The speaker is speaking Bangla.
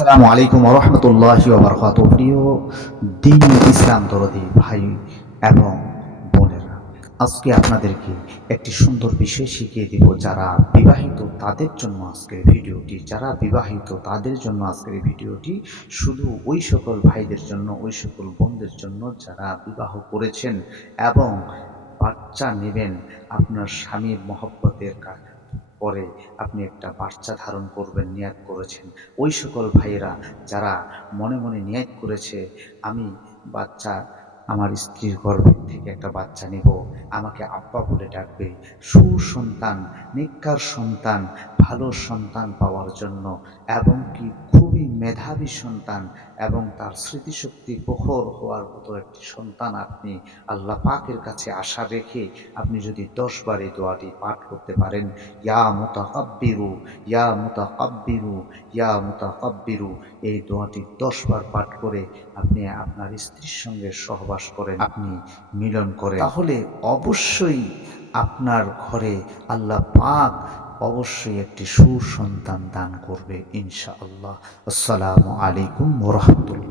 আসসালামু আলাইকুম ওয়া রাহমাতুল্লাহি ওয়া বারাকাতুহু। প্রিয় দ্বীন ইসলাম দরদি ভাই এবং বোনেরা, আজকে আপনাদেরকে একটি সুন্দর বিষয় শিখিয়ে দিব। যারা বিবাহিত তাদের জন্য আজকের ভিডিওটি, শুধু ওই সকল ভাইদের জন্য, ওই সকল বোনদের জন্য যারা বিবাহ করেছেন এবং বাচ্চা নেবেন। আপনার স্বামীর মহব্বতের পরে আপনি একটা বাচ্চা ধারণ করবেন, নিয়াত করেছেন। ওই সকল ভাইয়েরা যারা মনে মনে নিয়াত করেছে, আমি বাচ্চা, আমার স্ত্রীর গর্ভ থেকে একটা বাচ্চা নেব, আমাকে আব্বা বলে ডাকবে, সুসন্তান, নেককার সন্তান, ভালো সন্তান পাওয়ার জন্য, এবং কি খুবই মেধাবী সন্তান এবং তার স্মৃতিশক্তি প্রখর হওয়ার মতো একটি সন্তান আপনি আল্লাহ পাকের কাছে আশা রেখে আপনি যদি 10 বার এই দোয়াটি পাঠ করতে পারেন, ইয়া মুতাকাব্বিরু, ইয়া মুতাকাব্বিরু, ইয়া মুতাকাব্বিরু, এই দোয়াটি 10 বার পাঠ করে আপনি আপনার স্ত্রীর সঙ্গে সহবাস করেন, আপনি মিলন করেন, তাহলে অবশ্যই আপনার ঘরে আল্লাহ পাক অবশ্যই একটি সুসন্তান দান করবে ইনশাআল্লাহ। আসসালামু আলাইকুম ওয়া রাহমাতুল্লাহ।